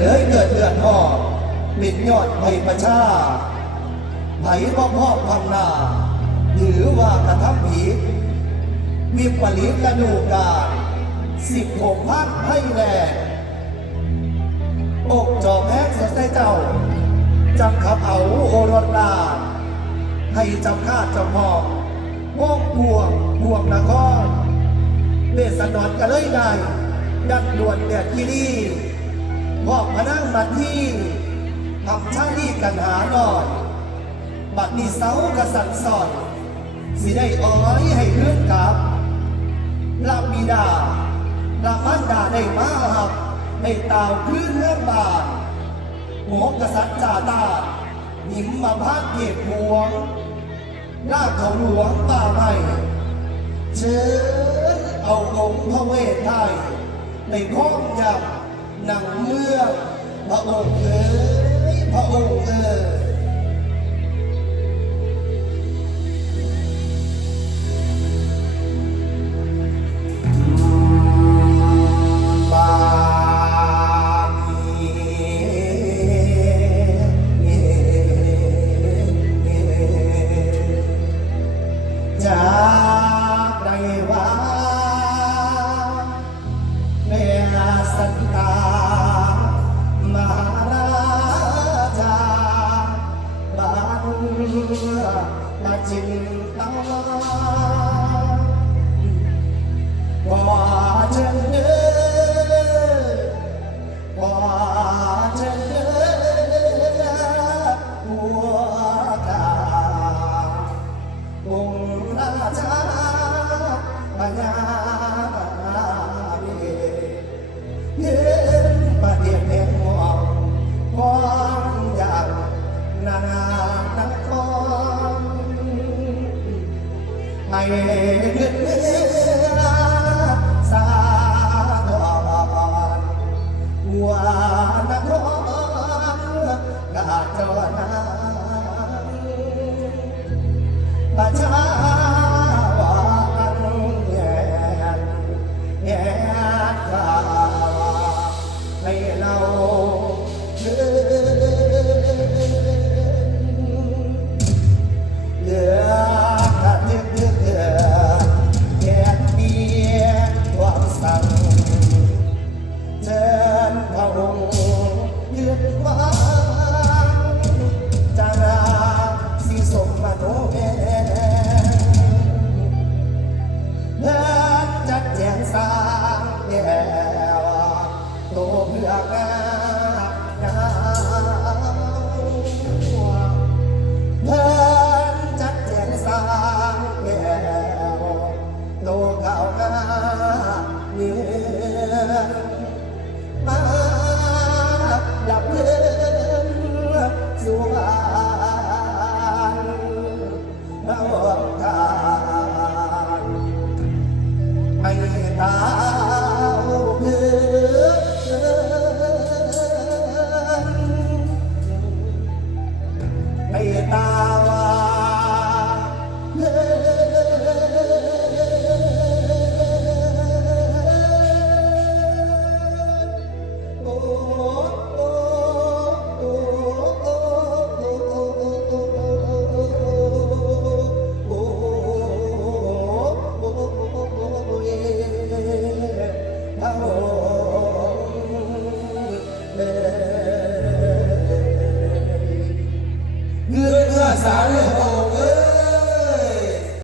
เลยเกิดเดือดห่อปิดยอดไผ่ประชาไผ่พ่อพ่อพังนา หรือว่ากระทำผิดมีปริกระดูกาสิบหกพันให้แลอกจอมแห้สียใจเจ้าจำขับเอาโอรสดาให้จำคาดจำหองพวกบวงบวงนครเวสนอนกันเลยได้ ดักดวนแดดที่นี่ พอกมานั่งมาที่ทำชาลีกันหาหน่อยบัดนี้เสากระสันสอนสิได้อ้อยให้เลื่อนกลับลาบิดาลามันดาได้มาหับให้ตาวพื้นเรื่องบานหมกกษัตริย์จ่าตาหยิมมาพาดเกียรติหวงลากเขาหลวงป่าใหม่เชิญเอาองค์พระเวทไทยในข้องยับหนังเมื่อง พร ให้เกิดเวลาสาธรหัวนครกาจนประชาวันแย่แย่ข้าให้เราามเยือ เงือเงือสาเรือ